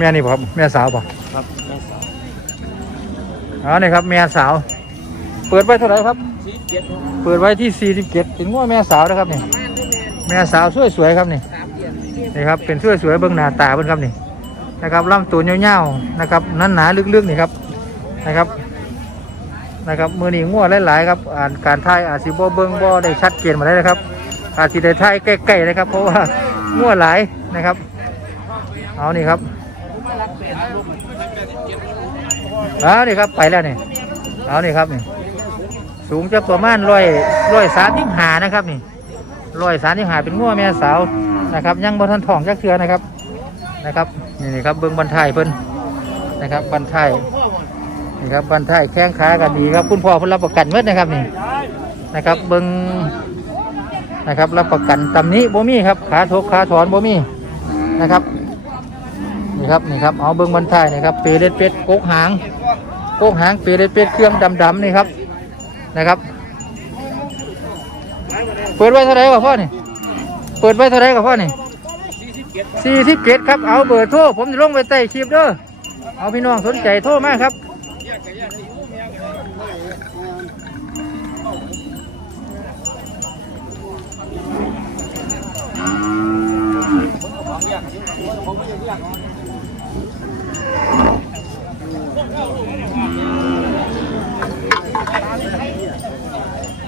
แม่นี่บ่ครับแม่สาวบ่ครับแม่สาวอ๋อนี่ครับแม่สาว เปิดไว้เท่าไหร่ครับ สีเจ็ดเปิดไว้ที่สี่สิบเจ็ดเป็นง้อแม่สาวนะครับนี่แม่สาวสวยๆครับนี่สามเดือนนี่ครับเป็นสวยๆเบื้องหน้าตาเบิ่งครับนี่นะครับลำตัวยาวๆนะครับนันหนาลึกๆนี่ครับนะครับนะครับมือนี้ง้อหลายๆครับอ่านการถ่ายอาจสิบ่เบิ่งบ่ได้ชัดเจนมาได้นะครับ อาจสิได้ถ่ายใกล้ๆนะครับ เพราะว่าง้อหลายนะครับ เอานี่ครับ เอานี่ครับไปแล้วนี่เอานี่ครับนี่สูงจะประมาณร้อยร้อยสามทิ่หานะครับนี่ร้อยสามทิ่หาเป็นง้อแม่สาวนะครับ ยังบ่ทันทองจักเทือนะครับนะครับนี่นี่ครับเบิ้องบันไทยเพิ่นนะครับบันไทยนี่ครับบันไทยแข้งขากันดีครับคุณพ่อเพิ่นรับประกันเมื่อนะครับนี่นะครับเบิ้องนะครับรับประกันตำนี้บ่มีครับขาทกขาถอนบ่มีนะครับ นี่ครับนี่ครับเอาเบิ้งบันทายนี่ครับเปรเล็ดเป็ดโกกหางโกกหางเปรเล็ดเป็ดเครื่องดำๆนี่ครับนะครับ เปิดไว้เท่าไรกับพ่อนี่เปิดไว้เท่าไรกับพ่อนี่สี่สิบเก็ดครับเอาเบอร์โทรผมจะลงไปใต้คลิปเด้อเอาพี่น้องสนใจโทรมาครับ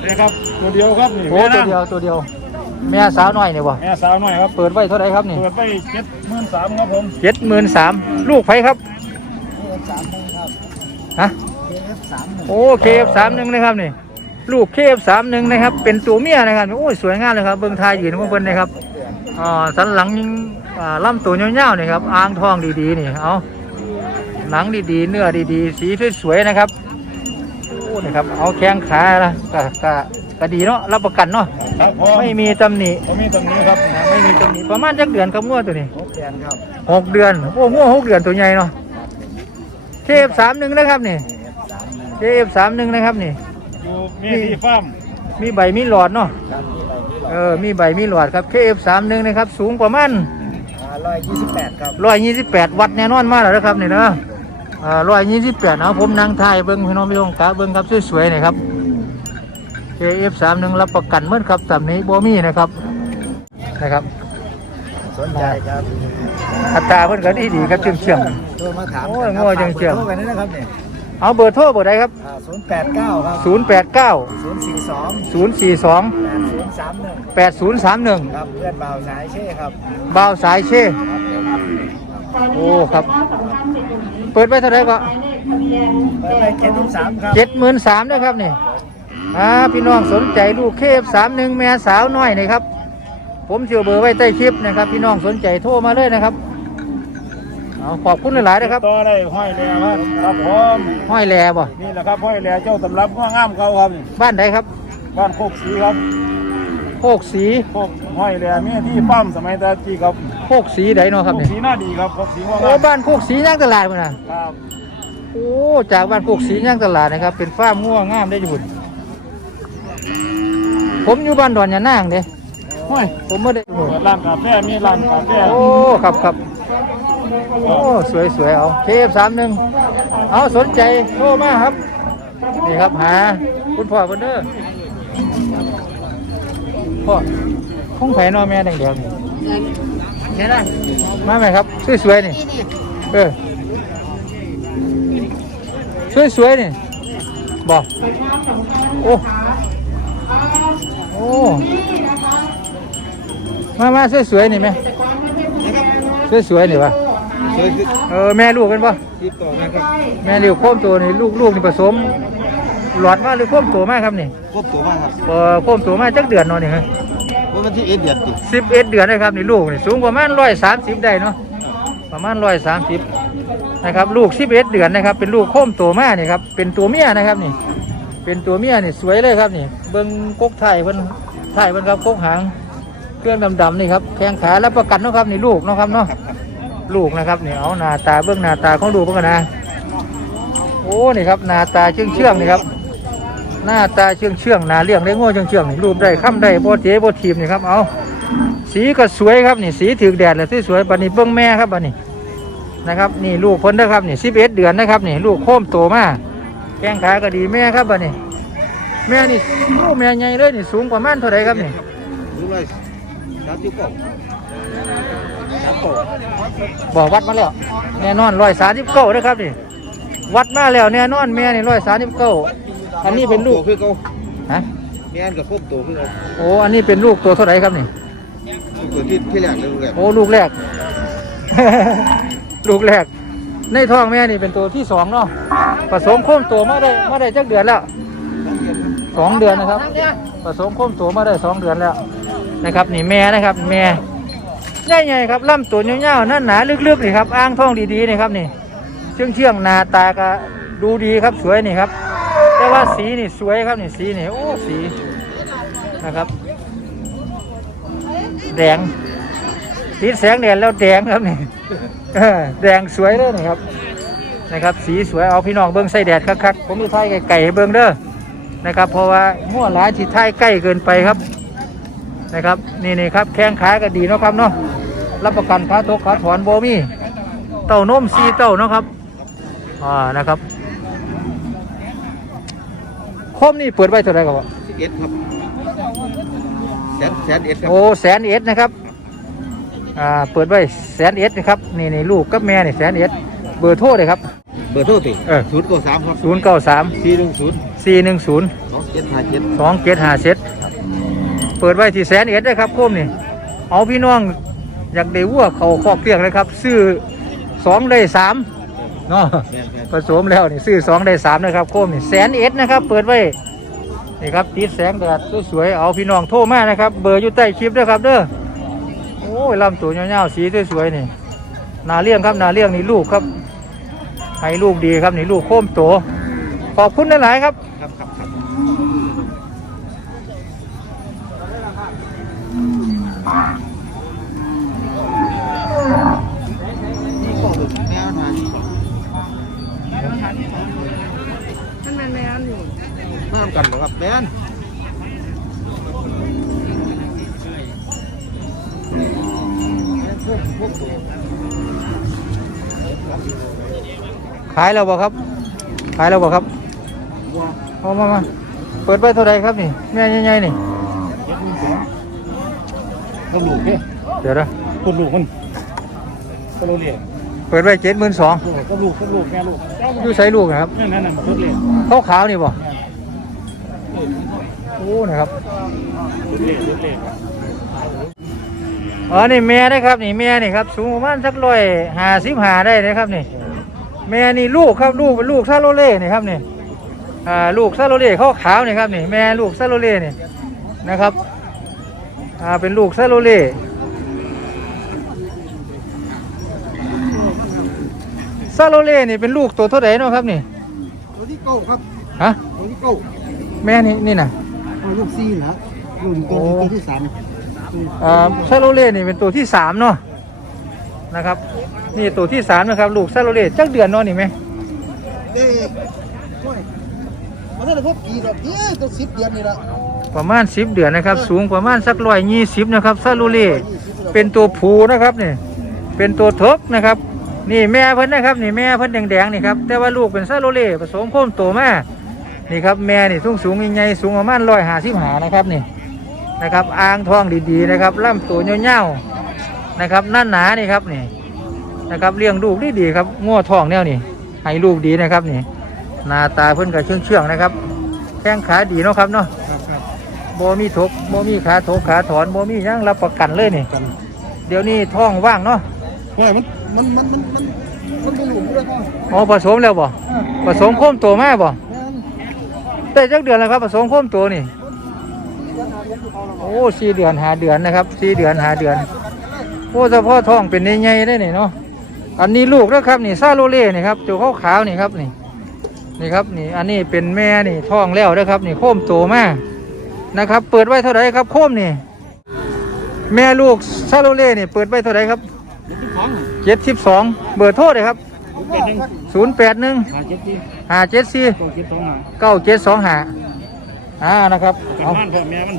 นี่ครับตัวเดียวครับนี่โอ้ตัวเดียวตัวเดียว แม่สาวน้อยเนี่ยบ่แม่สาวหน่อยครับเปิดไว้เท่าไหร่ครับนี่เปิดไปเจ็ดหมื่นสามครับผมเจ็ดหมื่นสามลูกไผครับสามครับฮะสามโอ้เคฟสามหนึ่งนะครับนี่ลูกเคฟสามหนึ่งนะครับ เป็นตัวเมียนะครับโอ้ยสวยงามเลยครับเบิ้งทายยืนของเพิ่นนะครับอ่าสันหลังยิงอ่าลำตัวยาวๆนี่ครับอ่างทองดีๆนี่เอาหนังดีๆ เนื้อดีๆ สีสวยๆนะครับ โอ้นี่ครับ เอาแข้งขาละก็ก็ก็ดีเนาะรับประกันเนาะครับผมไม่มีตำหนิผมมีตรงนี้ครับนะไม่มีตำหนิประมาณจักเดือนครับงัวตัวนี้หกแสนครับหกเดือนโอ้งัวหกเดือนตัวใหญ่เนาะเคฟสามหนึ่งนะครับนี่สามหนึ่งเคฟสามหนึ่งนะครับนี่ อยู่มีที่ฟาร์มมีใบมีหลอดเนาะครับมีอะไรมีเออมีใบมีหลอดครับ KF31 นะครับ สูงประมาณร้อยยี่สิบแปดครับ 128 วัตต์แน่นอนมากแล้วนะครับนี่นะ อ่า128เอาผมนั่งถ่ายเบิ้งพี่น้องพี่น้องกะเบิ้งครับสวยๆนี่ครับ KF31 รับประกันเมื่อครับตำนี้บ่มีนะครับนะครับสนใจครับอัตราเพิ่นก็ดีดีๆครับเชื่องเชื่องโทรมาถามโอ้ยงัวจังเจียมโทรกันนี่นะครับเนี่ยๆเอาเบอร์โทรเบอร์ใดครับศูนย์แปดเก้าครับ089ศูนย์สี่สอง042แปดศูนย์สามหนึ่ง8031ครับเพื่อนบ่าวสายเช่ครับบ่าวสายเช่โอ้ครับ เปิดไว้เท่าไหร่ก็เปิดไปเจ็ดสิบสามครับเจ็ดหมื่นสามนะครับนี่อ่าพี่น้องสนใจลูกเคฟสามหนึ่งแม่สาวน้อยนี่ครับ ผมเชื่อเบอร์ไว้ใต้คลิปนะครับ พี่น้องสนใจโทรมาเลยนะครับเอาขอบคุณหลายๆนะครับต่อได้ห้อยแหล่ครับครับผมห้อยแหลบ่นี่แหละครับห้อยแหล่เจ้าตำรับง้องามเขาครับ บ้านใดครับ บ้านโคกสีครับ โคกสีโคกห้อยแหล่มีที่ปั้มสมัยตะกี้ครับโคกสีใดเนาะครับโคกนี่สีหน้าดีครับโคกสีง้องโอ้ามบ้านโคกสีย่างตลาดมันน่ะ ครับโอ้จากบ้านโคกสีย่างตลาดนะครับ เป็นฟาร์มง่วงงามได้ออยู่บุญผมอยู่บ้านดอนยานางเด้ห้อยผมไม่ได้อยู่เปิดร้านกาแฟมีร้านกาแฟโอ้ครับครับโอ้สวยสวยเอาเคฟสามหนึ่งเอาสนใจโทรมาครับ นี่ครับหาคุณพ่อคนเด้อ พ่อคงไผ่นอแม่แดงๆนี่เห็นไหมมาไหมครับ สวยสวยๆนี่ เออสวยสวยๆนี่บอกโอ้โอ้มามาสวยสวยๆนี่ไหมสวยสวยๆนี่วะเคยคือเออแม่ลูกกันปะติดต่อกันครับแม่เลี้ยวโค้มตัวนี่ลูกลูกนี่ผสม หลอดมาหรือโค้มตัวมาครับนี่ควบตัวมากครับเออโค้มตัวมาจักเดือนเนาะนี่ฮะว่ามันที่เอ็ดเดือดติดสิบเอ็ดเดือนนะครับนี่ลูกนี่สูงประมาณร้อยสามสิบได้เนาะประมาณร้อยสามสิบนะครับลูกสิบเอ็ดเดือนนะครับ เป็นลูกโค้มตัวมานี่ครับเป็นตัวเมียนะครับนี่ เป็นตัวเมียนี่สวยเลยครับนี่ เบิ้งกกไทยเพิ่นไทยเพิ่นครับกกหางเครื่องดำๆนี่ครับแข้งขารับประกันเนาะครับนี่ลูกเนาะครับเนาะลูกนะครับนี่เอาหน้าตาเบื้องหน้าตาของลูกเพิ่นกันนะโอ้นี่ครับหน้าตาเชื่องเชื่องๆนี่ครับ หน้าตาเชื่องเชื่องๆหน้าเลี้ยงได้ง้อเชื่องเชื่องๆนี่รูปได้ค้ำได้โบเจ๊โบทีมนี่ครับเอาสีก็สวยครับนี่สีถือแดดเลยสวยๆบัดนี้เบื้องแม่ครับบัดนี้นะครับนี่ลูกเพิ่นนะครับนี่สิบเอ็ดเดือนนะครับนี่ลูกโค้มโตมาแข้งขาก็ดีแม่ครับบัดนี้แม่นี่ลูกแม่ใหญ่เลยนี่สูงประมาณเท่าไหร่ครับนี่รู้เลยสามสิบเก้าสามเก้าบอกวัดมาแล้วแน่นอนร้อยสามสิบเก้านะครับนี่วัดมาแล้วแน่นอนแม่นี่ร้อยสามสิบเก้า อันนี้เป็นลูกคือเขาฮะแม่นกับพวกโตคือเขาโอ้อันนี้เป็นลูกตัวเท่าไหร่ครับนี่ตัวที่ที่แรกเลยแรกโอ้ลูกแรก ลูกแรก ในท้องแม่นี่เป็นตัวที่สองเนาะผสมโค้มตัวมาได้มาได้จักเดือนแล้วสองเดือนนะครับผสมโค้มตัวมาได้สองเดือนแล้วนะครับ นี่แม่นะครับ แม่ใหญ่ๆครับลำตัวยาวๆนั่นหนาลึกๆนี่ครับอ้างท้องดีๆนี่ครับนี่เชื่องเชื่องๆหน้าตาก็ดูดีครับสวยนี่ครับ แต่ว่าสีนี่สวยครับนี่สีนี่โอ้สีนะครับ แดงติดแสงแดดแล้วแดงครับนี่แดงสวยเลยนะครับนะครับ สีสวยเอาพี่น้องเบิ้งใส่แดดคักๆผมมีไทยไก่เบิ้งเด้อนะครับ เพราะว่ามั่วหลายที่ไทยใกล้เกินไปครับนะครับนี่นี่ครับแข้งขาก็ดีเนาะครับเนาะรับประกันขาตกขาถอนโบมี่เต้านมซีเต้าเนาะครับอ่านะครับ คมนี่เปิดไว้เท่าไหรครับสิบเอ็ดครับแสนแสนเอ็ดครับโอ้แสนเอ็ดนะครับอ่าเปิดไว้แสนเอ็ดนะครับนี่นี่ลูกกับแม่นี่แสนเอ็ดเบอร์โทรเลยครับ เบอร์โทรติเออ ศูนย์เก้าสามครับศูนย์เก้าสามสี่หนึ่งศูนย์สี่หนึ่งศูนย์สองเจ็ดห้าเจ็ดสองเจ็ดห้าเซตเปิดไว้ที่แสนเอ็ดนะครับโคมนี่เอาพี่น้องอยากได้วัวเขาคอกเลี้ยงเลยครับ ซื้อสองได้สาม เนาะแม่นแม่นผสมแล้วนี่ซื้อสองได้สามนะครับโคมนี่แสนเอ็ดนะครับ เปิดไว้นี่ครับติดแสงแดดสวยๆเอาพี่น้องโทรมานะครับ เบอร์อยู่ใต้คลิปด้วยครับเด้อโอ้ยลำตัวยาวๆสีสวยๆนี่นาเลี้ยงครับนาเลี้ยงนี่ลูกครับให้ลูกดีครับนี่ลูกโค้มโตขอบคุณหลายๆครับ ทำกันเหรอครับแมนขายแล้วบ่ครับ ขายแล้วบ่ครับเอามามาเปิดไปเท่าไรครับนี่ แม่ใหญ่ๆนี่ก็ลูกเนี่ยเดี๋ยวนะก็ลูกมันก็ลูกเรียนเปิดไปเจ็ดหมื่นสองก็ลูกก็ลูกแม่ลูกอยู่ใส่ลูกนะครับนั่นนั่นนั่นลูกเรียนขาวขาวๆนี่บ่ โอ้นะครับลูกเรียนลูกเรียนอ๋อนี่แม่นะครับนี่แม่นี่ครับสูงประมาณสักร้อยห้าสิบห้าได้นะครับนี่แม่นี่ลูกครับลูกเป็นลูกซาโรเล่นี่ครับนี่อ่าลูกซาโรเล่ขาวขาวๆนี่ครับนี่แม่ลูกซาโรเล่นี่นะครับอ่าเป็นลูกซาโรเล่ซาโรเล่นี่เป็นลูกตัวเท่าไหร่เนาะครับนี่ตัวที่เก้าครับฮะตัวที่เก้าแม่นี่นี่นะ ลูกซี่นะลูกตัวตัวที่สามอ่าซาโรเล่นี่เป็นตัวที่สามเนาะนะครับ นี่ตัวที่สามนะครับ ลูกซาโรเล่จักเดือนเนาะนี่ไหมเด็กช่วยมันได้พบกี่ดอกเนี่ยตัวสิบเดือนนี่ละประมาณสิบเดือนนะครับ สูงประมาณสักร้อยยี่สิบนะครับซาโรเล่เป็นตัวผูนะครับนี่เป็นตัวเทิกนะครับ นี่แม่เพิ่นนะครับ นี่แม่เพิ่นแดงๆนี่ครับแต่ว่าลูกเป็นซาโรเล่ผสมโค้มโตมา นี่ครับแม่นี่ทุ่งสูงใหญ่ๆสูงประมาณร้อยห้าสิบหานะครับนี่นะครับอ่างทองดีๆนะครับลำตัวยาวๆนะครับหน้าหนานี่ครับนี่นะครับเลี้ยงลูกได้ดีครับง้อทองแนวนี่ให้ลูกดีนะครับนี่หน้าตาเพิ่นก็เชื่องๆนะครับแข้งขาดีเนาะครับเนาะครับครับบ่มีทกบ่มีขาทกขาถอนบ่มีหยังรับประกันเลยนี่เดี๋ยวนี้ท้องว่างเนาะเฮ้ยมันมันมันมันมันมันเป็นหลุมด้วยก็อ๋อผสมแล้วบ่ผสมโคมตัวแม่บ่ ได้จักเดือนแล้วครับผสมโคมตัวนี่โอ้สี่เดือนหาเดือนนะครับสี่เดือนหาเดือนโอ้เฉพาะท้องเป็นใหญ่ๆได้นี่เนาะอันนี้ลูกนะครับนี่ซาโรเล่นี่ครับตัวขาวๆนี่ครับนี่นี่ครับนี่อันนี้เป็นแม่นี่ท้องแล้วนะครับ นี่โคมโตมานะครับ เปิดไว้เท่าไหร่ครับโคมนี่ แม่ลูกซาโรเล่นี่เปิดไว้เท่าไหร่ครับเจ็ดสิบสองเบอร์โทรเลยครับ เป็นหนึ่งศูนย์แปดหนึ่งหาเจ็ดที่ห้าเจ็ดสี่ตัวเจ็ดสองหาเก้าเจ็ดสองห้าอ่านะครับกันเอาบ้านพ่อแม่มัน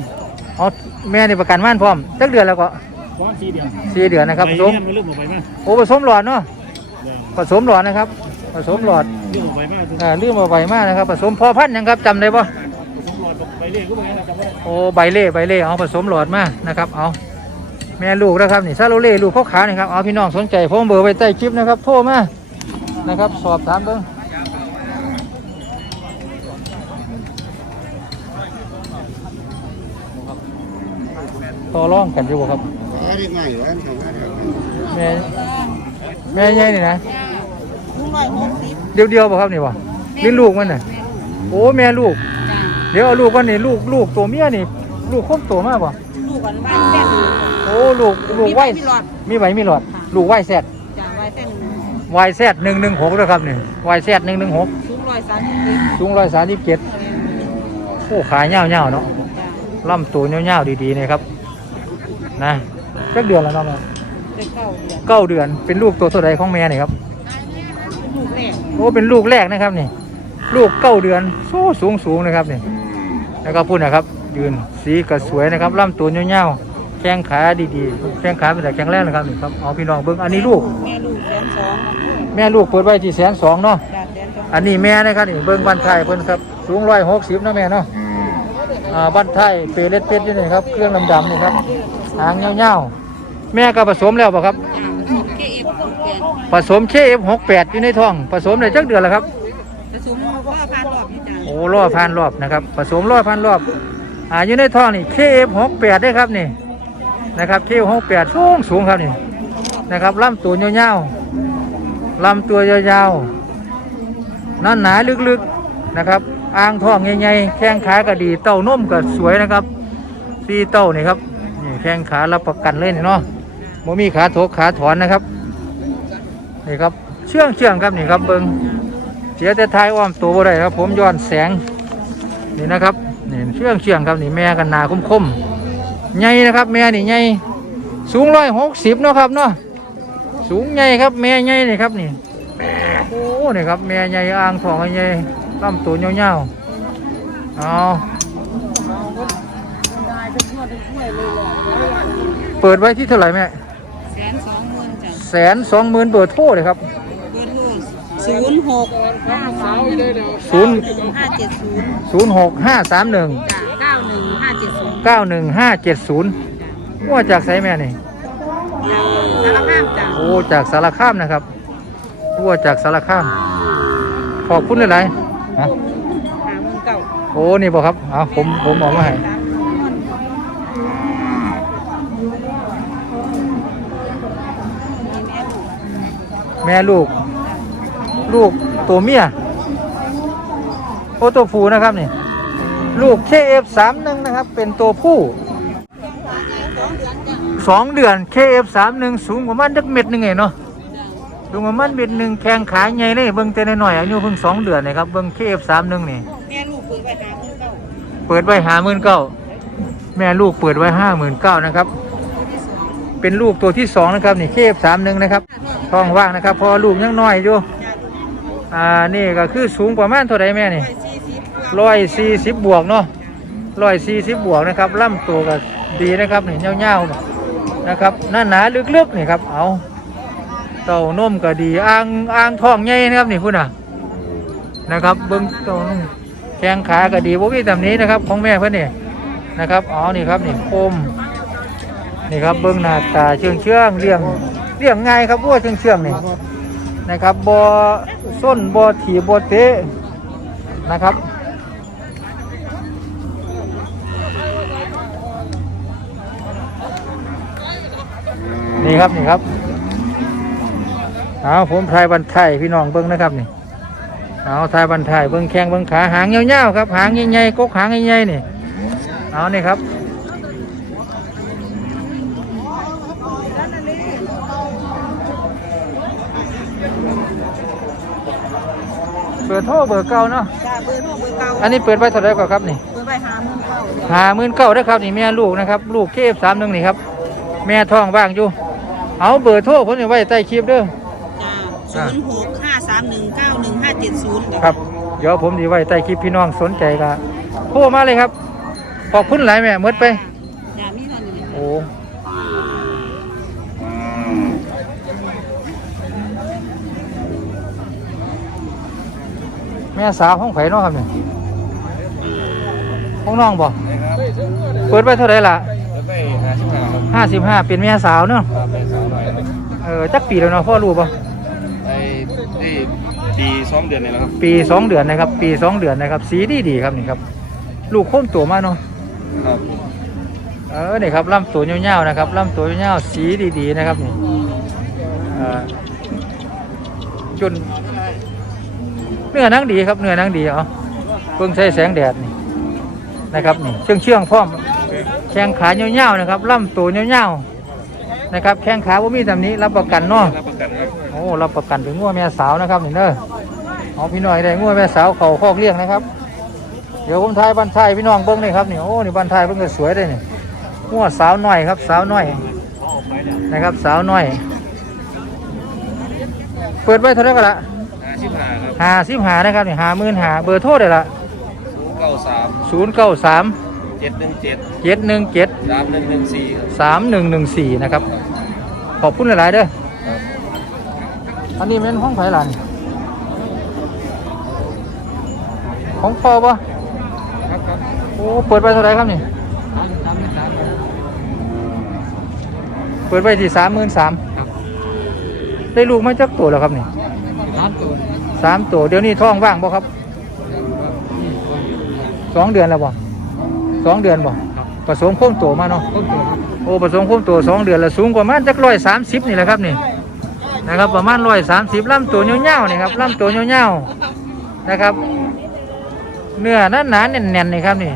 เอาแม่นี่ประกันม่านพร้อมจักเดือนแล้วก็ก้อนสี่เดือนสี่เดือนนะครับผสมไม่เลือกหมดไปไหมโอ้ผสมหลอดเนาะผสมหลอดนะครับผสมหลอดเรื่องไปมากอ่าเรื่องมาใบมากนะครับผสมพอพันธุ์หยังครับจำได้ปะตำรวจไปเรียกก็ไม่ได้จำไม่ได้โอ้ใบเล่ใบเล่เอาผสมหลอดมานะครับเอาแม่ลูกนะครับนี่ซาโลเล่ลูกเขาขานี่ครับเอาพี่น้องสนใจผมเบอร์ไว้ใต้คลิปนะครับโทรมา นะครับ สอบถามเบิ้งต่อร่องกันอยู่บ่ครับเรียกง่ายแล้วทำงานครับแม่แม่ใหญ่นี่นะลุงร้อยหกสิบเดียวเดียวๆบ่ครับนี่บ่หรือลูกมันน่ะโอ้แม่ลูกจ้าเดี๋ยวเอาลูกก่อนนี่ลูกลูกตัวเมียนี่ ลูกครบตัวมากบ่ลูกกันบ้านแค่หนึ่งโอ้ลูกลูกไหวมีหลอดมีไหวมีหลอด ลูกไหวแซดจ้าไว้แค่ห นึ่งไหวแซดหนึ่งหนึ่งหกด้วยครับนี่ไหวแซดหนึ่งหนึ่งหกสูงร้อยสามสิบเอ็ดสูงร้อยสามสิบเจ็ดโอ้ขาเหี่ยวเหี่ยวๆเนาะจ้าลำตัวเหี่ยวเหี่ยวๆดีๆนะครับ นะจักเดือนแล้วเนาะแม่เด็กเก้าเดือนเก้าเดือนเป็นลูกตัวเท่าใดของแม่นี่ครับลูกแรกโอ้เป็นลูกแรกนะครับนี่ ลูกเก้าเดือนสูงสูงสูงนะครับนี่นะครับพูดนะครับ ยืนสีก็สวยนะครับลำตัวเหี่ยวๆแข้งขาดีๆแข้งขาเป็นแต่แข็งแรงนะครับนี่ครับเอาพี่น้องเบิ้งอันนี้ลูก แม่ลูกแสนสองแม่ลูกเปิดไว้ที่แสนสองเนาะจ้าแสนสองอันนี้แม่นะครับนี่เบิ้งบันไทยเพิ่นครับสูงร้อยหกสิบนาะแม่เนาะอ่าบันไทยเปรตเป็ดอยู่นี่ครับเครื่องดำๆนี่ครับหางเงาๆแม่ก็ผสมแล้วป่ะครับจ้าเคเอฟหกแปดผสมเคเอฟหกแปดอยู่ในท้อง ผสมได้จักเดือนแล้วครับ ผสมพ่อพานรอบนี่จ้าโอ้รอบพันรอบนะครับผสมรอบพันรอบอ่าอยู่ในท้องนี่เคเอฟหกแปดได้ครับนี่ นะครับเคหกแปดสูงสูงครับนี่นะครับลำตัวยาวๆลำตัวยาวๆหนหนาลึกๆนะครับอ่างท้องใหญ่ๆแข้งขาก็ดีเต้านมก็สวยนะครับซีเต้านี่ครับนี่แข้งขารับประกันเลยนี่เนาะโมมีขาโถกขาถอนนะครับนี่ครับเชื่องเชื่องครับนี่ครับเบิงเสียแต่ท้ายอ้อมตัวบ่ได้ครับ ผมย้อนแสงนี่นะครับนี่เชื่องเชื่องครับนี่แม่กันนาคมคม ใหญ่นะครับ แม่นี่ใหญ่สูงร้อยหกสิบเนาะครับเนาะสูงใหญ่ครับ แม่ใหญ่นี่ครับนี่โอ้นี่ครับแม่ใหญ่อ่างทองใหญ่ลำตัวยาวๆเอาเปิดไว้ที่เท่าไหร่แม่แสนสองหมื่นจ้าแสนสองหมื่นเบอร์โทรเลยครับเบอร์โทรศูนย์หกห้าสามหนึ่งศูนย์ห้าเจ็ดศูนย์ศูนย์หกห้าสามหนึ่งจ้าเก้า หนึ่งห้าเจ็ดศูนย์เก้าหนึ่งห้าเจ็ดศูนย์ว่าจากไสแม่นี่ สารภาพจ้าโอ้จากสารคามนะครับว่าจากสารคาม ขอบคุณหลายๆฮะหาเงินเก่าโอ้นี่บอกครับเอาผมผมบอกมาให้แม่ลูก ลูกตัวเมียโอ้ตัวผู้นะครับนี่ ลูก KF 3 1 นะครับ เป็นตัวผู้สองเดือน KF 3 1 สูงประมาณดักเม็ดหนึงไงเนาะดูมันมันเบ็ดหนึ่งแข้งขาใหญ่เลยเบิ่งแต่น้อยอายุเพิ่งสองเดือนนะครับเบิ่งเคฟสามหนึ่งนี่แม่ลูกเปิดไปหาเงินเก่าเปิดไว้หาหมื่นเก้าแม่ลูกเปิดไว้ห้าหมื่นเก้านะครับ เป็นลูกตัวที่สองนะครับนี่เคฟสามหนึ่งนะครับท้องว่างนะครับเพอลูกยังน้อยอยู่อ่านี่ก็คือสูงประมาณเท่าไรแม่นี่ ร้อยสี่สิบบวกเนาะร้อยสี่สิบบวกนะครับล่ำตัวก็ดีนะครับนี่เงาๆนะครับหน้าหนาลึกๆนี่ครับเอาเต่านมก็ดีอ่างอ่างท้องใหญ่นะครับนี่คุณอะนะครับเบิ้งเต่านมแข้งขาก็ดีบ่มีแบบนี้นะครับ ของแม่เพื่อนนี่นะครับอ๋อนี่ครับนี่คมนี่ครับเบิ้งหน้าตาเชื่องเชื่องเลี้ยงเลี้ยงง่ายครับวัวเชื่องเชื่องนี่นะครับบ่ส้นบ่ถีบบ่เตะนะครับ นี่ครับนี่ครับเอาผมทายบันไทยพี่น้องเบิ้งนะครับนี่เอาทายบันไทยเบิ้งแข้งเบิ้งขาหางเงาวๆครับหางใหญ่ๆกกหางใหญ่ๆนี่เอานี่ครับเบอร์โทรเบอร์เก่าเนาะจ้าเบอร์โทรเบอร์เก่าอันนี้เปิดไว้เท่าไหร่ก่อนครับนี่เปิดไปหาเงินเก่าหาหมื่นเก้าได้อครับนี่แม่ลูกนะครับ ลูกเคฟสามหนึ่งนี่ครับ แม่ท้องว่างอยู่ เอาเบอร์โทรผมจะไว้ใต้คลิปเด้อ จ้าศูนย์หกห้าสามหนึ่งเก้าหนึ่งห้าเจ็ดศูนย์ครับ เดี๋ยวผมดีไว้ใต้คลิปพี่น้องสนใจก็โทรมาเลยครับ ขอบคุณหลายแม่หมดไปจ้ามีเท่านี้โอ้ม่สาวห้องไผ่น้องครับเนี่ยห้องน้องบ่เปิดไปเท่าไหร่ล่ะไปหาชิบหาครับห้าสิบห้าเป็นแม่สาวเนาะ เออจักปีแล้วเนาะพ่อรู้ป่ะไอ้ที่ปีสองเดือนนี่แหละครับปีสองเดือนนะครับ ปีสองเดือนนะครับ สีดีดีๆครับนี่ครับ ลูกโค้มตัวมาเนาะครับเออนี่ครับลำตัวยาวๆนะครับลำตัวยาวๆสีดีๆนะครับนี่เอ่อจนเนื้อหนังดีครับเนื้อหนังดีเอาเพิ่งใช้แสงแดดนี่นะครับนี่เชื่องเชื่องๆพร้อมแข้งขายาวๆนะครับลำตัวยาวๆ นะครับแข้งขาว่ามีแบบนี้รับประกันเนาะรับประกันครับโอ้รับประกันถึงงัวแม่สาวนะครับนี่เด้อเอาพี่น้อยได้งัวแม่สาวเขาคอกเลี้ยงนะครับ เดี๋ยวผมทายบันทายพี่น้องเบิ้งนี่ครับนี่โอ้นี่บันทายเพิ่งก็สวยเลยนี่งัวสาวน้อยครับ สาวน้อยนะครับ สาวน้อย เปิดไว้เท่าไหร่ก็ละหาชิบหาครับหาสิบหานะครับนี่หาหมื่นหาเบอร์โทรได้ละเก้าสามศูนย์เก้าสามเจ็ดหนึ่งเจ็ดเจ็ดหนึ่งเจ็ดสามหนึ่งหนึ่งสี่ครับสามหนึ่งหนึ่งสี่นะครับ ขอบคุณหลาย ๆ เด้อ อันนี้เป็นห้องไผ่หลานของพ่อปะครับครับโอ้ เปิดไปเท่าไหรครับนี่สามสามสามครับเปิดไปที่สามหมื่นสามครับได้ลูกมาจักตัวแล้วครับนี่สามตัวสามตัว เดี๋ยวนี้ท้องว่างบ่ครับ สองเดือนแล้วบ่สองเดือนบ่ครับ ผสมโค้มตัวมาเนาะต้นตัวครับโอ้ผสมโค้มตัวสองเดือนแล้วสูงกว่ามันจักร้อยสามสิบนี่แหละครับนี่นะครับประมาณร้อยสามสิบลำตัวเงี้ยวๆนี่ครับลำตัวเงี้ยวๆนะครับ เนื้อหนาหนาๆแน่นๆนี่ครับนี่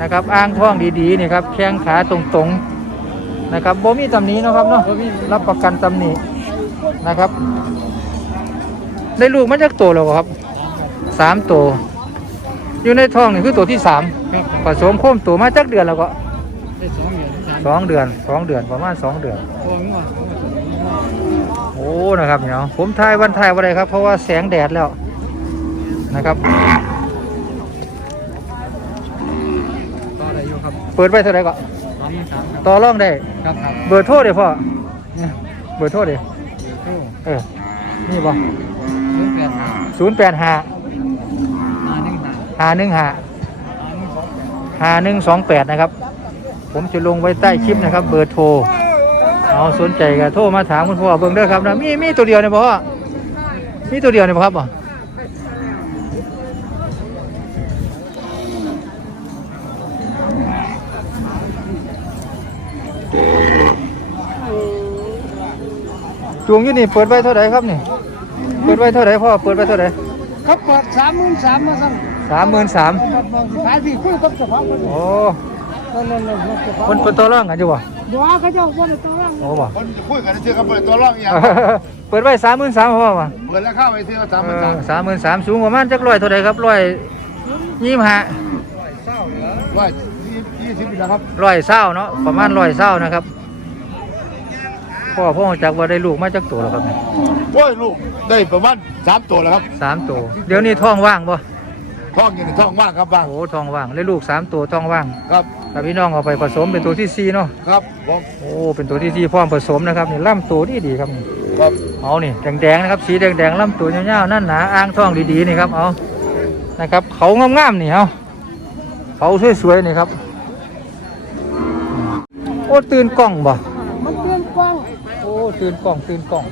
นะครับอ่างท้องดีๆนี่ครับแข้งขาตรงๆนะครับบ่มีตำหนี้นาะครับเนาะรับประกันตำหนินะครับ ได้ลูกมาจากตัวแล้วบ่ครับสามตัว อยู่ในท้องนี่คือตัวที่สามผสมโค้มตัวมาจากเดือนแล้วก็ได้สองเหรียญสามสองเดือนสองเดือนประมาณสองเดือนตัวงวดโอ้นะครับเนาะผมถ่ายวันถ่ายวันใดครับ เพราะว่าแสงแดดแล้วนะครับต่อได้อยู่ครับเปิดไว้เท่าไหร่ก็สองหมื่นสามครับต่อรองได้ ครับครับเบอร์โทรเดี๋ยวพ่อเบอร์โทรเดี๋ยวเดี๋ยวตู้เออนี่บ่รุ่นแปดห้าศูนย์แปดห้าห้า หาหนึ่งหาหาหนึ่งสองแปดนะครับ ผมจะลงไว้ใต้คลิปนะครับ เบอร์โทรเอาสนใจก็โทรมาถามคุณพ่อเบิ่งเด้อครับนะมีมีตัวเดียวเนี่ยบ่พ่อมีตัวเดียวเนี่ยครับบ่จูงอยู่นี่เปิดไว้เท่าไหร่ครับนี่ เปิดไว้เท่าไหร่พ่อ เปิดไว้เท่าไหร่ครับเปิดสามหมื่นสามมาสั่ง สามหมื่นสามขายพี่คุยกับเจ้าของคนโอ้นั่นนั่นนั่นเจ้าของคนเป็นตัวร่างกันอยู่บ่บัวเขาเจ้าคนตัวร่างโอ้บ่คนคุยกันเชื่อกันเปิดตัวร่องอย่างเปิดไว้สามหมื่นสามพ่อมาเปิดแล้วเข้าไปซื้อสามพันสามสามหมื่นสามสูงประมาณจักร้อยเท่าไรครับร้อยยี่สิบห้าว่ายี่สิบปีแล้วครับร้อยเศร้าเนาะประมาณร้อยเศร้านะครับพ่อพ่อจากว่าได้ลูกมาจากตัวแล้วครับเนี่ยโอ้ยลูกได้ประมาณสามตัวแล้วครับสามตัวเดี๋ยวนี้ท้องว่างป่ะ ท้องอยู่ในท้องมากครับบ้างโอ้ท้องว่างได้ลูกสามตัวท้องว่างครับแต่พี่น้องเอาไปผสมเป็นตัวที่สี่เนาะครับผมโอ้เป็นตัวที่สี่พร้อมผสมนะครับนี่ล่ำตัวดีดีๆครับนี่ครับเอานี่แดงๆนะครับสีแดงๆลำตัวยาวๆนั่นหนาอ่างท้องดีๆนี่ครับเอานะครับเขางามๆนี่เอาเขาสวยๆนี่ครับโอ้ตื่นกล้องบ่มันเปลี่ยนกล้องโอ้ตื่นกล้องตื่นกล้อง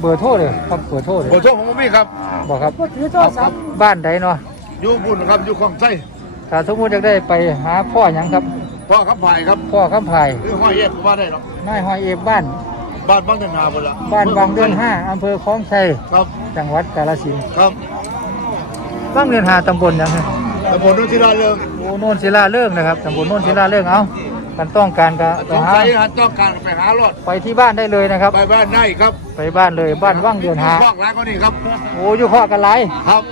เบอร์โทรเลยครับเบอร์โทรเลยขอโทษผมพี่ครับ บอกครับก็ถือโทรศัพท์บ้านใดเนาะอยู่บุญครับอยู่ของไส้ถ้าสมมติอยากได้ไปหาพ่อหยังครับ พ่อครับผ่ายครับพ่อคำพายหรือห้อยเย็บว่าได้หรอกนายหอยเอฟบ้าน บ้านบางเดินนาหมดละบ้านบางเดือนห้าอำเภอคลองชัยครับจังหวัดกาฬสินธุ์ครับบางเดือนห้าตำบลหยังไงแต่ผมดูที่ร้านเรื่องโอ้โนนศิลาเลิกนะครับตำบลโนนศิลาเลิกเอา กันต้องการก็ไปต้องหาใช้หัดต้องการไปหารถไปที่บ้านได้เลยนะครับ ไปบ้านได้ครับไปบ้านเลยบ้านว่างเดือนหาคอกร้านเขานี่ครับ โอ้อยู่ข้อกันหลายครับ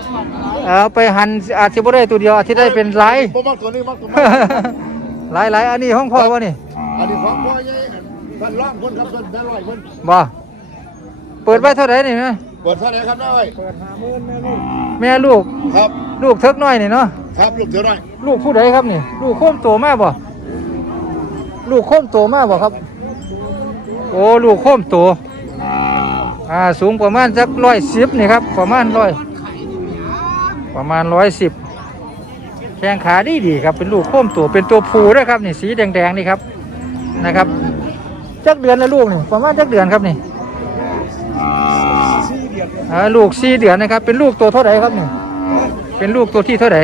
เอาไปหันอาจจะบ่ได้ตัวเดียวอาจจะได้เป็นหลาย ผมมักตัวนี้มักตัวนี้หลายหลายอันนี้ห้องพ่อวะนี่อันนี้ของพ่อใหญ่ท่านร่องคนครับท่านท่านร้อยคนบ่เปิดไว้เท่าไหร่นี่นะเปิดเท่าไหร่ครับน้อยแม่ลูกครับ ลูกเทิกน้อยนี่เนาะครับลูกเท่าไหร่ลูกผู้ใดครับนี่ ลูกโค้มโตมากบ่ ลูกโค้มโตมากบ่ครับ โอ้ลูกโค้มโตอ่าสูงประมาณสักร้อยสิบนี่ครับ ประมาณร้อยประมาณร้อยสิบแข้งขาดีดีๆครับ เป็นลูกโค้มตัวเป็นตัวผูด้วยครับนี่สีแดงๆนี่ครับนะครับจักเดือนละลูกนี่ประมาณจักเดือนครับนี่อ่าลูกสี่เดือนนะครับ เป็นลูกตัวเท่าไหร่ครับนี่เป็นลูกตัวที่เท่าไหร่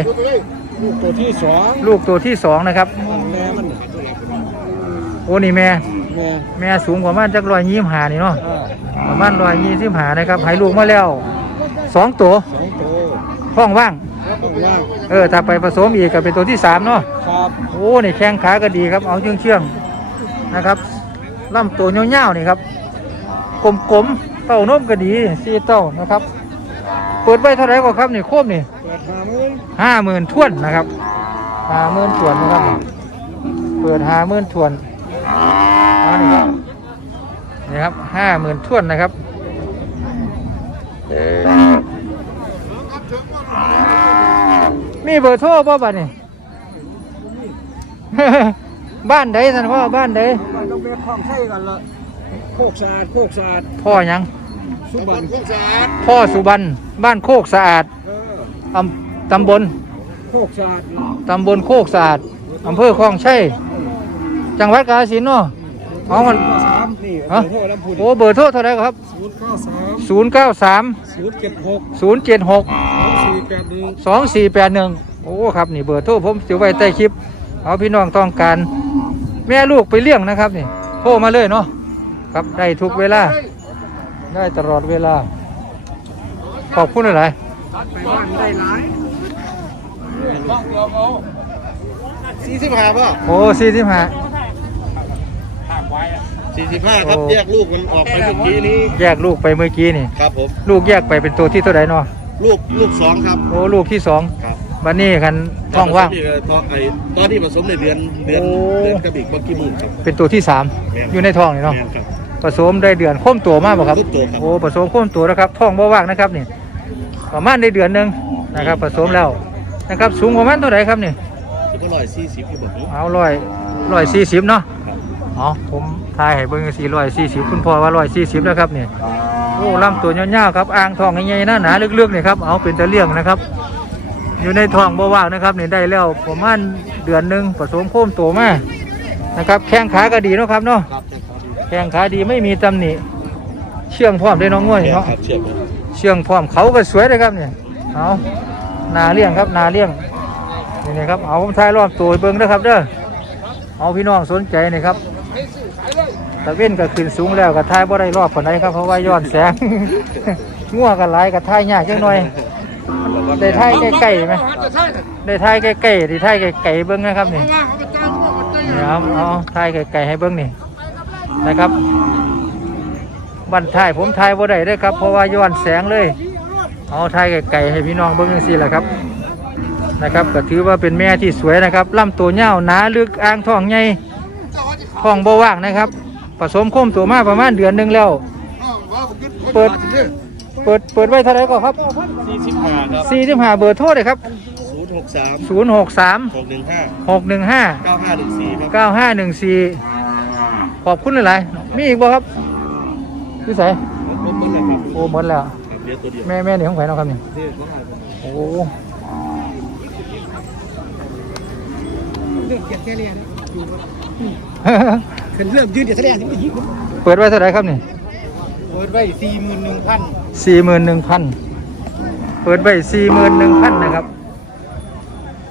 ลูกตัวที่สองลูกตัวที่สองนะครับแม่มัน โอ้นี่แม่ แม่แม่สูงประมาณจักร้อยยี่สิบห้านี่เนาะอ่าประมาณร้อยยี่สิบห้านะครับให้ลูกมาแล้วสองตัวสองตัวท้องว่างต้องว่างเออถ้าไปผสมอีกก็เป็นตัวที่สามเนาะ ครับโอ้นี่แข้งขาก็ดีครับ เอาเชื่องเชื่องๆนะครับลำตัวเงาวๆนี่ครับกลมๆเต้านมก็ดีสี่เต้านะครับ เปิดไว้เท่าไหร่ก็ครับนี่โคมนี่เปิดห้าหมื่นห้าหมื่นทวนนะครับห้าหมื่นทวนนะครับ เปิดห้าหมื่นทวนเอา นี่ครับนี่ครับห้าหมื่นทวนนะครับมีเบอร์โทรป่ะบัดนี่บ้านใดท่านพ่อบ้านใดบ้านต้องเบ็ดคลองไส้กันละโคกสะอาดโคกสะอาดพ่อหยังสุบันพวกสะอาดพ่อสุบรรณบ้านโคกสะอาดเอออำตำบลโคกสะอาดตำบลโคกสะอาดอำเภอคลองชัย จังหวัดกาฬสินธุ์เนาะเอามัน สามนี่ฮะ เบอร์โทรลำพูนโอ้เบอร์โทรเท่าไหร่ครับ ศูนย์เก้าสาม0 9 3 ศูนย์เจ็ดหก0 7 6สองสี่แปดหนึ่ง2 4 8 1โอ้ครับนี่เบอร์โทรผมเสียไว้ใต้คลิป เอาพี่น้องต้องการ แม่ลูกไปเลี้ยงนะครับนี่โทรมาเลยเนาะครับได้ทุกเวลา ได้ตลอดเวลา ขอบคุณอะไรไปบ้านได้หลายสี่สิบห้าป่ะโอ้สี่สิบห้า สี่สิบห้าครับ โอ้ แยกลูกมันออกไปเมื่อกี้นี้ แยกลูกไปเมื่อกี้นี่ ครับผม ลูกแยกไปเป็นตัวที่เท่าไหร่เนาะลูกลูกสองครับ โอ้ลูกที่สองครับบันนี้คันท้องว่างตนที่ท้องไอ้ตอนที่ผสมในเดือนเดือนโอ้ เดือนกระบี่ก็กี่หมื่นครับ เป็นตัวที่สามแม่น อยู่ในท้องนี่เนาะแม่นครับ ผสมได้เดือนโค้มตัวมากบ่ครับครบตัวครับ โอ้ผสมโค้มตัวแล้วครับท้องบ่ว่างนะครับนี่ประมาณได้เดือนหนึ่งนะครับผสมแล้วนะครับสูงประมาณเท่าไหร่ครับนี่ สิบก็ร้อยสี่สิบที่บอกนี้เอาร้อยร้อยสี่สิบเนาะ อ๋อผมทายให้เบิ่งสี่ร้อยสี่สิบคุณพ่อว่าร้อยสี่สิบแล้วครับนี่โอ้ลำตัวยาวๆครับอ่างทองใหญ่ๆหน้าหนาลึกๆนี่ครับเอาเป็นตะเลี่ยงนะครับ อยู่ในท้องบ่ว่างนะครับนี่ได้แล้วประมาณเดือนหนึ่งผสมโค้มตัวมานะครับแข้งขาก็ดีเนาะครับเนาะครับแข้งขาดีไม่มีตำหนิเชื่องพร้อมได้น้องง่วยเนาะครับเชื่อมครับเชื่องพร้อมเขาก็สวยเลยครับเนี่ยเอานาเลี้ยงครับนาเลี้ยงนี่นี่ครับเอาผมถ่ายรอบตัวให้เบิ้งนะครับเด้อเอาพี่น้องสนใจนี่ครับ ตะเว้นก็ขึ้นสูงแล้วก็ถ่ายบ่ได้รอบคนไหนครับเพราะว่าย้อนแสง ง่วงกันหลายก็ถ่ายยากจังหน่อยได้ถ่ายใกล้ๆไหมได้ถ่ายใกล้ๆได้ถ่ายไกลๆเบิ้งนะครับนี่นี่ครับเอาถ่ายไกลๆให้เบิ้งนี่นะครับบันท้ายผมท้ายบ่ได้เด้อครับเพราะว่าย้อนแสงเลย เอาทายไก่ๆให้พี่น้องเบิ่งจังซี่แหละครับนะครับก็ถือว่าเป็นแม่ที่สวยนะครับลำตัวเหี่ยวหนาลึกอ่างท้องใหญ่ท้องบ่ว่างนะครับ ผสมโคมตัวมาประมาณเดือนหนึงแล้ว เปิด เปิด เปิดไว้เท่าไหร่ก็ครับสี่สิบห้าครับ45เบอร์โทรเลยครับศูนย์หกสาม063หกหนึ่งห้า615เก้าห้าหนึ่งสี่ครับ9514ขอบคุณหลายๆมีอีกบ่ครับพี่ใสผมเบิ้ลเลยครับโอ้หมดแล้ว ครับเรียนตัวเดียวแม่แม่นี่ของใครเนาะครับนี่เรียนของใครครับโอ้เรื่องเกียรติแค่เรียนอยู่ครับ เป็นเริ่มยืนเกียรติแค่เรียนที่ไม่ยิงผมเปิดไว้เท่าไหร่ครับนี่เปิดไว้สี่หมื่นหนึ่งพันสี่หมื่นหนึ่งพันเปิดไว้สี่หมื่นหนึ่งพันนะครับ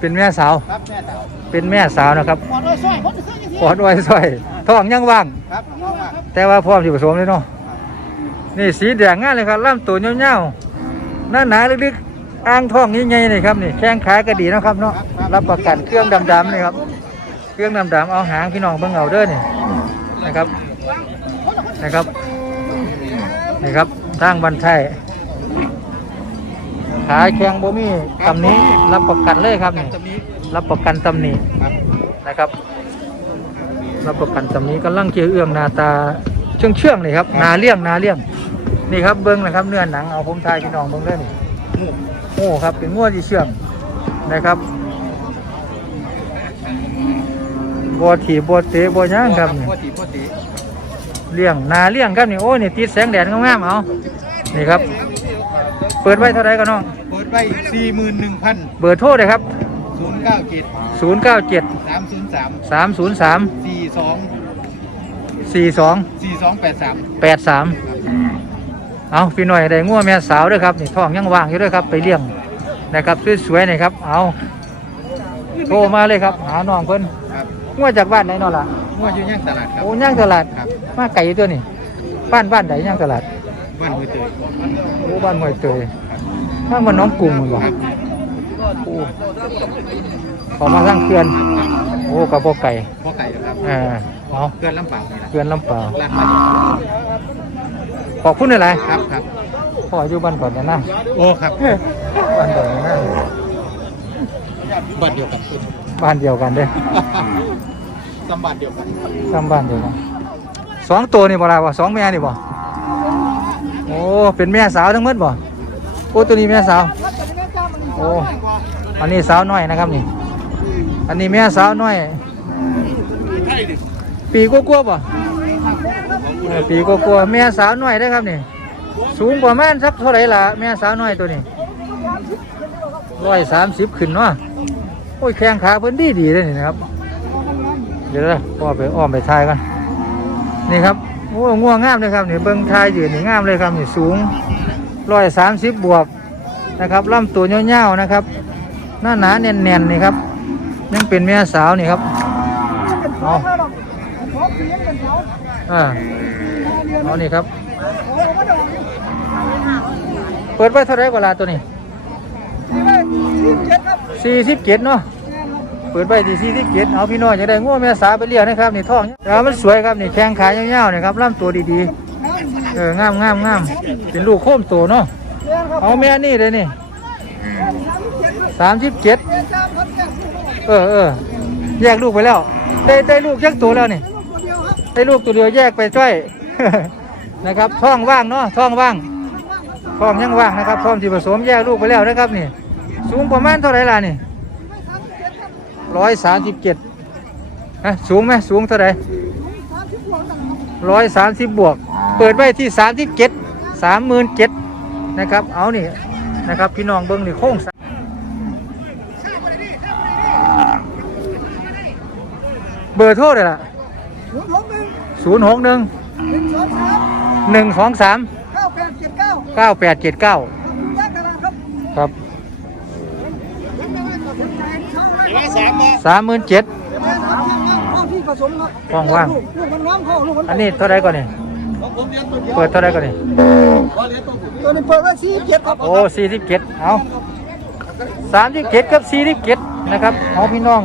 เป็นแม่สาว ครับแม่สาวเป็นแม่สาวนะครับหมอนด้วยสร้อยผมจะซื้อยังไงปอดไว้สร้อยท้องยังว่าง ครับน้องมาแต่ว่าพร้อมที่ผสมเลยเนาะนี่สีแดงงามเลยครับลำตัวเงาวๆหน้าหนาลึกๆอ่างท้องใหญ่ๆนี่ครับนี่แข้งขาก็ดีเนาะครับเนาะรับประกันเครื่องดำๆนี่ครับ เครื่องดำๆเอาหางพี่น้องเบิ่งเอาเด้อนี่นะครับนะครับนี่ครับทางบันไทยขาแข้งบ่มีตำนี้รับประกันเลยครับนี่ตำนี้รับประกันตำหนินะครับ รับประกันตำนี้กำลังเกี่ยเอื้องนาตาเชื่องเชื่องเลยครับ นาเลี้ยงนาเลี้ยงนี่ครับเบิ้งนะครับเนื้อหนังเอาผมทายพี่น้องเบิ้งเลยนี่โอ้ครับเป็นง้วที่เชื่องนะครับ บัวถีบบัวเตะบัวย่างครับนี่ปกติปกติเลี้ยงนาเลี้ยงครับนี่โอ้นี่ติดแสงแดดงามๆเอานี่ครับ เปิดไว้เท่าไหรกันน้อง เปิดไปสี่หมื่นหนึ่งพันเบอร์โทรเลยครับ ศูนย์เก้าเจ็ด097 สามศูนย์สาม303 สี่สอง42สี่สองแปดสาม83เอาพี่หน่อยได้งัวแม่สาวด้วยครับนี่ท้องยังว่างอยู่ด้วยครับไปเลี้ยงนะครับสวยๆนี่ครับเอาโทรมาเลยครับ หาน้องเพิ่นครับ งัวจากบ้านไหนเนาะล่ะงวดอยู่ย่างตลาดครับ โอ้ย่างตลาดครับ มาไก่ตัวนี่บ้านบ้านไหนย่างตลาดบ้านห้วยเตยโอ้บ้านห้วยเตยข้างมันน้องกรุงมันบ่ครับโอ้เขามาสร้างเขื่อนโอ้กับพวกไก่พ่อไก่ครับเออเอาเกินลำปางนี่แหละเขื่อนลำเปล่าลาดมาขอบคุณอะไรครับครับพ่ออยู่บ้านก่อนนะนะโอ้ครับบ้านก่อนนะบ้านเดียวกันบ้านเดียวกันเด้ สมบัติเดียวกันซ้ำบ้านเดียวกันสองตัวนี่บ่ล่ะบ่สองแม่นี่บ่โอ้เป็นแม่สาวทั้งหมดบ่โอ้ตัวนี้แม่สาว โอ้อันนี้สาวน้อยนะครับนี่ อันนี้แม่สาวน้อยปีกลัวๆบ่เออปีกลัวๆแม่สาวน้อยได้อครับนี่ สูงประมาณสักเท่าไหร่ล่ะแม่สาวน้อยตัวนี้ร้อยสามสิบขึ้นเนาะโอ้ยแข้งขาเพิ่นดีดีๆเลยนี่นะครับ ดี๋ยวพ่อไปอ้อมไปทายกันนี่ครับโอ้ง่วงงามเลยครับนี่เบิ้งทายยืนนี่งามเลยครับนี่สูงร้อยสามสิบบวกนะครับลำตัวเงาวๆนะครับ หน้าหนาแน่นๆนี่ครับยังเป็นแม่สาวนี่ครับเอาอ่าเอานี่ครับเปิดไว้เท่าไรกว่าลาตัวนี้สี่สิบเจ็ดเนาะ เปิดไว้ที่สี่สิบเจ็ดเอาพี่น้อยจะได้ง่วงแม่สาไปเลี้ยงนะครับนี่ท้องแล้วมันสวยครับนี่แข้งขายาวๆนะครับลำตัวดีๆเอองามงามงามเป็นลูกโค้มโตเนาะเอาแม่นี่เลยนี่สามสิบเจ็ดเออเออแยกลูกไปแล้ว ได้ได้ลูกยักตัวแล้วนี่ได้ลูกตัวเดียวแยกไปจ้อยนะครับท้องว่างเนาะท้องว่างท้องยังว่างนะครับพร้อมที่ผสมแยกลูกไปแล้วนะครับนี่ สูงประมาณเท่าไหร่ล่ะนี่ ร้อยสามสิบเจ็ดฮะสูงไหมสูงเท่าไหร่ร้อยสามสิบบวก เปิดไว้ที่สามสิบเจ็ดสามหมื่นเจ็ดนะครับ เอานี่นะครับ พี่น้องเบิ้งนี่โค้งสร้างเบอร์โทรเลยล่ะศูนย์หกหนึ่งหนึ่งสองสามเก้าแปดเจ็ดเก้าครับ สามหมื่นเจ็ดว่างว่างอันนี้เท่าไรก่อนนี่เปิดเท่าไรก่อนนี่ตัวนี้เปิดไว้สี่เจ็ดครับโอ้สี่สิบเจ็ดเอาสามสิบเจ็ดกับสี่สิบเจ็ดนะครับเอาพี่น้อง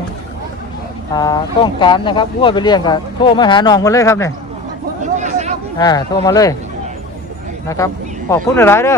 อ่าต้องการนะครับวัวไปเลี้ยงกับโทรมาหาน้องมาเลยครับเนี่ยอ่าโทรมาเลยนะครับขอบคุณหลายๆเด้อ